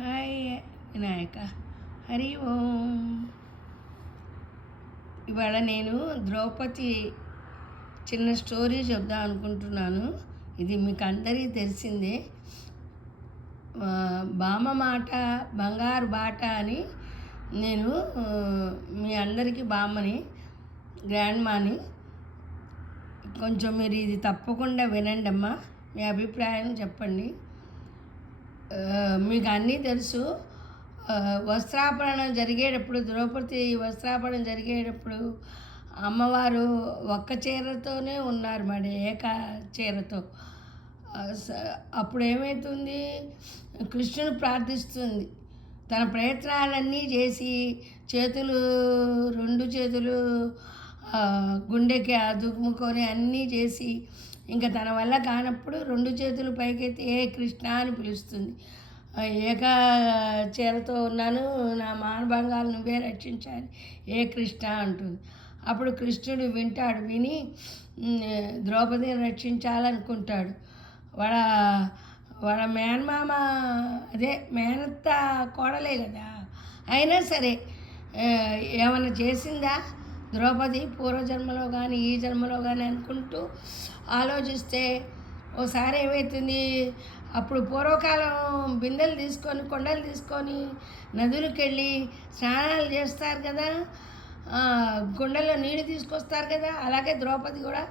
Hi Vinayaka, Hari ఓం. ఇవాళ నేను ద్రౌపది చిన్న స్టోరీ చెప్దాం అనుకుంటున్నాను. ఇది మీకు అందరికీ తెలిసిందే. బామ్మ మాట బంగారు బాట అని నేను మీ అందరికీ బామ్మని, గ్రాండ్ మాని. కొంచెం మీరు ఇది తప్పకుండా వినండి అమ్మా, మీ అభిప్రాయం చెప్పండి. మీకు అన్నీ తెలుసు. వస్త్రాపహరణ జరిగేటప్పుడు, ద్రౌపది వస్త్రాపహరణ జరిగేటప్పుడు అమ్మవారు ఒక్క చీరతోనే ఉన్నారు మరి, ఏక చీరతో. అప్పుడు ఏమవుతుంది, కృష్ణుని ప్రార్థిస్తుంది. తన ప్రయత్నాలన్నీ చేసి రెండు చేతులు గుండెకి అదుముకొని అన్నీ చేసి ఇంకా తన వల్ల కానప్పుడు రెండు చేతులు పైకెత్తి ఏ కృష్ణ అని పిలుస్తుంది. ఏక చీరతో ఉన్నాను, నా మానభంగాలు నువ్వే రక్షించాలి, ఏ కృష్ణ అంటుంది. అప్పుడు కృష్ణుడు వింటాడు. విని ద్రౌపదిని రక్షించాలనుకుంటాడు. వాళ్ళ మేనమామ, అదే మేనత్త కోడలే కదా, అయినా సరే ఏమైనా చేసిందా ద్రౌపది పూర్వజన్మలో కానీ ఈ జన్మలో కానీ అనుకుంటూ ఆలోచిస్తే ఓసారి ఏమవుతుంది, అప్పుడు పూర్వకాలం బిందెలు తీసుకొని కొండలు తీసుకొని నదులకు వెళ్ళి స్నానాలు చేస్తారు కదా, కుండలో నీళ్ళు తీసుకొస్తారు కదా, అలాగే ద్రౌపది కూడా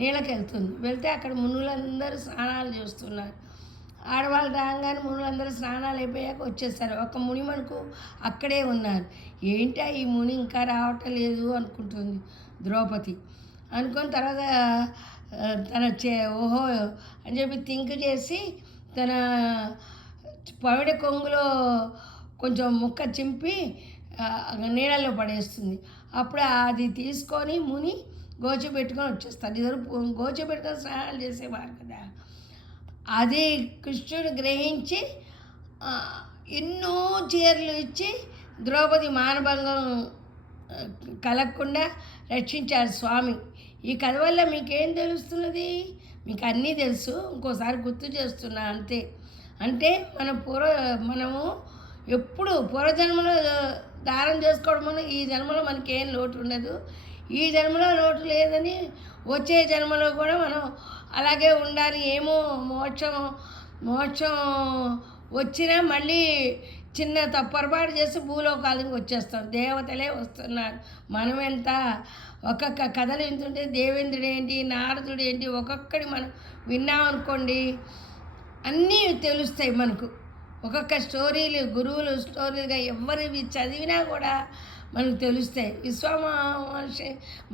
నీళ్ళకి వెళ్తే అక్కడ మునులందరూ స్నానాలు చేస్తున్నారు. ఆడవాళ్ళు రాగానే మునులందరూ స్నానాలు అయిపోయాక వచ్చేస్తారు. ఒక ముని మనకు అక్కడే ఉన్నారు. ఏంటా ఈ ముని ఇంకా రావటం లేదు అనుకుంటుంది ద్రౌపది. అనుకున్న తర్వాత ఓహో అని చెప్పి థింక్ చేసి తన పవిడ కొంగులో కొంచెం ముక్క చింపి నీళ్ళల్లో పడేస్తుంది. అప్పుడు అది తీసుకొని ముని గోచి పెట్టుకొని వచ్చేస్తారు. ఇద్దరు గోచి పెట్టుకొని స్నానాలు చేసేవారు కదా. అది కృష్ణుడు గ్రహించి ఎన్నో చీరలు ఇచ్చి ద్రౌపది మానభంగం కలగకుండా రక్షించారు స్వామి. ఈ కథ వల్ల మీకేం తెలుస్తున్నది? మీకు అన్నీ తెలుసు, ఇంకోసారి గుర్తు చేస్తున్నా అంతే. అంటే మనము ఎప్పుడు పూర్వజన్మలో దానం చేసుకోవడం వల్ల ఈ జన్మలో మనకేం లోటు ఉండదు. ఈ జన్మలో లోటు లేదని వచ్చే జన్మలో కూడా మనం అలాగే ఉండాలి. ఏమో మోక్షం వచ్చినా మళ్ళీ చిన్న పొరపాటు చేసి భూలోకాలకు వచ్చేస్తాం. దేవతలే వస్తున్నారు. మనమెంత ఒక్కొక్క కథలు వింటుంటే దేవేంద్రుడు ఏంటి, నారదుడు ఏంటి, ఒక్కొక్కడి మనం విన్నామనుకోండి అన్నీ తెలుస్తాయి మనకు. ఒక్కొక్క స్టోరీలు గురువులు స్టోరీలుగా ఎవరివి చదివినా కూడా మనకు తెలుస్తాయి.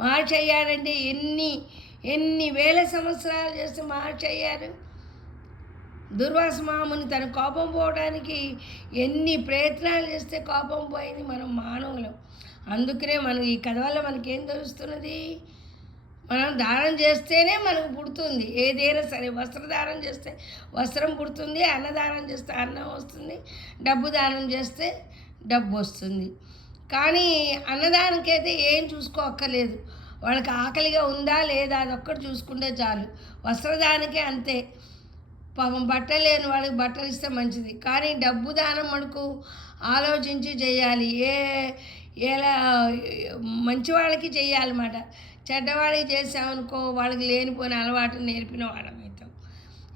మహర్షి అయ్యాడంటే ఎన్ని వేల సంవత్సరాలు చేస్తే మహర్షి అయ్యారు. దుర్వాస మాముని తన కోపం పోవడానికి ఎన్ని ప్రయత్నాలు చేస్తే కోపం పోయింది. మనం మానవులం. అందుకనే మనం ఈ కథ వల్ల మనకేం తెలుస్తున్నది, మనం దానం చేస్తేనే మనకు పుడుతుంది. ఏదైనా సరే, వస్త్రదానం చేస్తే వస్త్రం పుడుతుంది, అన్నదానం చేస్తే అన్నం వస్తుంది, డబ్బు దానం చేస్తే డబ్బు వస్తుంది. కానీ అన్నదానికైతే ఏం చూసుకోక్కర్లేదు. వాళ్ళకి ఆకలిగా ఉందా లేదా అదొక్కటి చూసుకుంటే చాలు. వస్త్రదానికే అంతే. పాపం బట్టలు లేని వాళ్ళకి బట్టలు ఇస్తే మంచిది. కానీ డబ్బు దానం మనకు ఆలోచించి చేయాలి. ఎలా మంచి వాళ్ళకి చేయాలన్నమాట. చెడ్డవాళ్ళకి చేసామనుకో వాళ్ళకి లేనిపోయిన అలవాటు నేర్పిన వాళ్ళమవుతాం.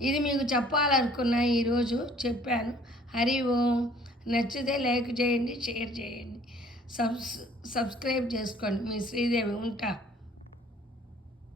ఇది మీకు చెప్పాలనుకున్నా, ఈరోజు చెప్పాను. హరి ఓం. నచ్చితే లైక్ చేయండి, షేర్ చేయండి, సబ్స్క్రైబ్ చేసుకోండి. మీ శ్రీదేవి. ఉంటా.